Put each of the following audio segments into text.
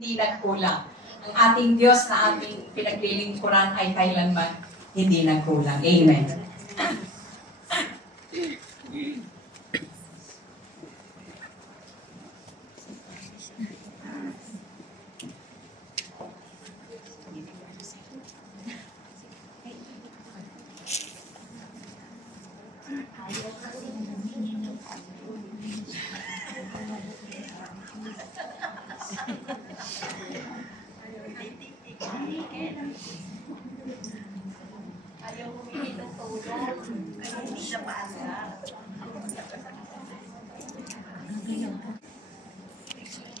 Hindi nagkulang. Ang ating Diyos na ating pinaglilingkuran ay kailanman hindi nagkulang. Amen.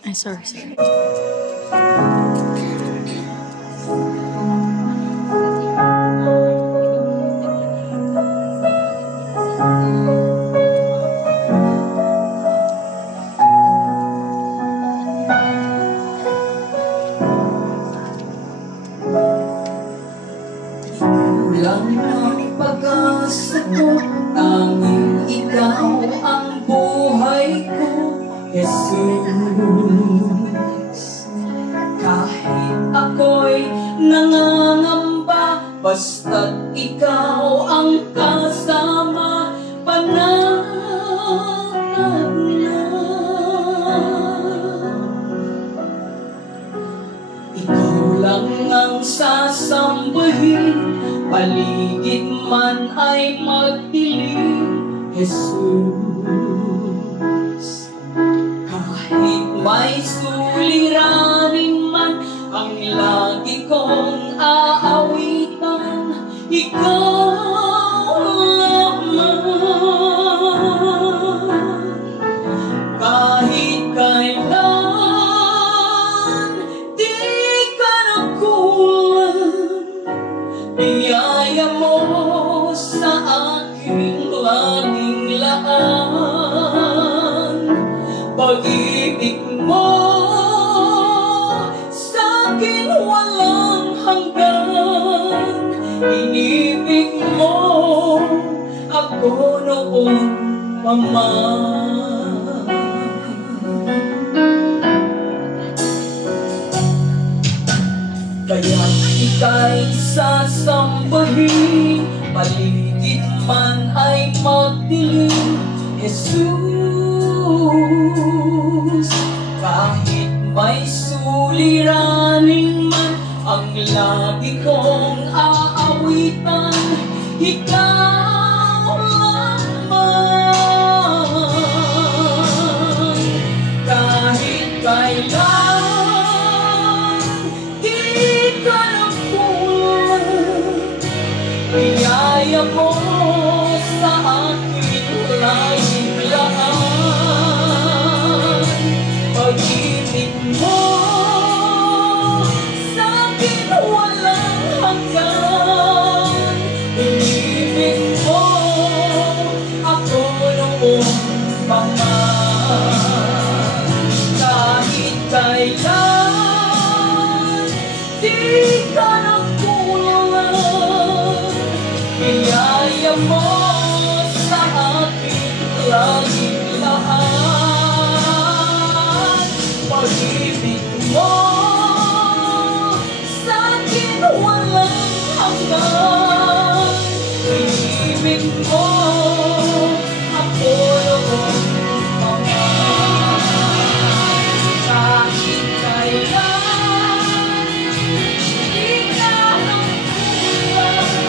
Ay, sorry. Kulang ang pag-asa ko, tanging ikaw ang buhay ko, Jesus. Kahit ako'y nangangamba, basta't ikaw ang kasama, panatag na. Ikaw lang ang sasambahin, paligid man ay magdilim, Jesus. Kahit may suliranin man ang lagi kong aawitan, ikaw lamang. Kahit kailan di ka nagkulang, biyaya mo sa aking laging laan. Pag-ibig mo sa'kin walang hanggan, inibig mo ako noon pa man. Kaya't ika'y sasambahin, paligid man ay magdilim, Jesus. Kahit may suliranin man ang lagi kong aawitan, ikaw lamang. Kahit kailan di ka nagkulang, biyaya mo sa aking laging laan. Pag-ibig mo sa'kin walang hanggan, inibig mo ako noon pa man. Kahit kailan di ka nagkulang, biyaya mo sa aking laging laan. Pag-ibig mo sa'kin walang hanggan, inibig mo ako noon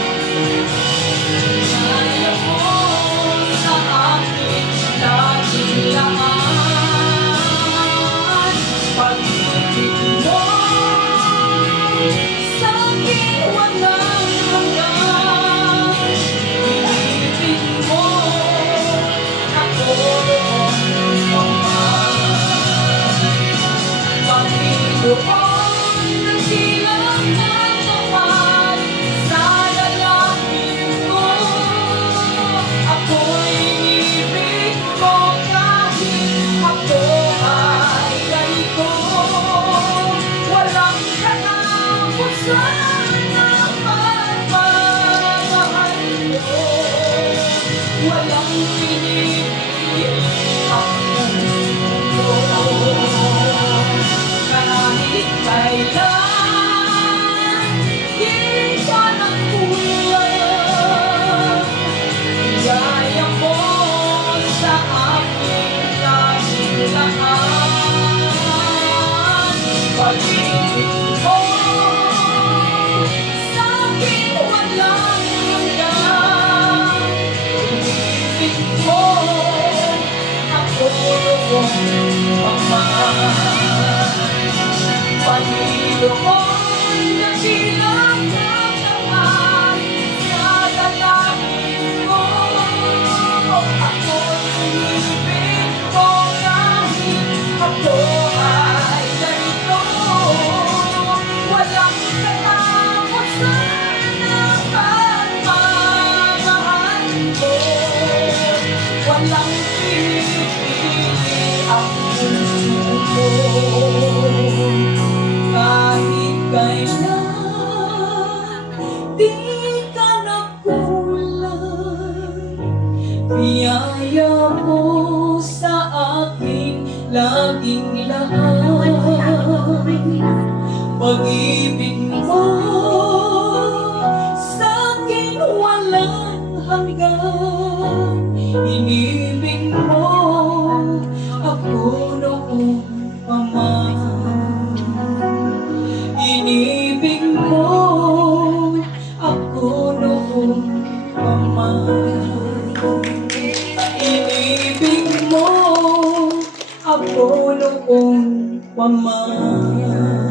pa man. Kahit kailan di ka nagkulang, biyaya mo sa aking laging laan. Pag-ibig mo sa'kin walang hanggan, inibig mo ako noon pa man. Panginoon, nagsilang ng kapal sa lalapin ko, ako'y inibig mo kahit ako ay ganito. Walang katapusan ang pagmamahal mo, walang pinipili ang puso. Kahit kailan di ka nagkulang. Biyaya mo sa aking kasilahan, pag-ibig mo sa akin walang hanggan. Ibig mo ako noong Panginoon, nagilang ng naman sa dalangin mo. Ako'y umibig mo kahit ako ay ganito. Walang katapusan ang pagmamahal mo. Walang pinipili ang puso mo. Kahit kailan di ka nagkulang. Biyaya mo sa aking laging lahat. Pag-ibig mo sa akin walang hanggan. Inibig mo ako noong paman. Inibig mo ako noong paman. Inibig mo ako noong paman.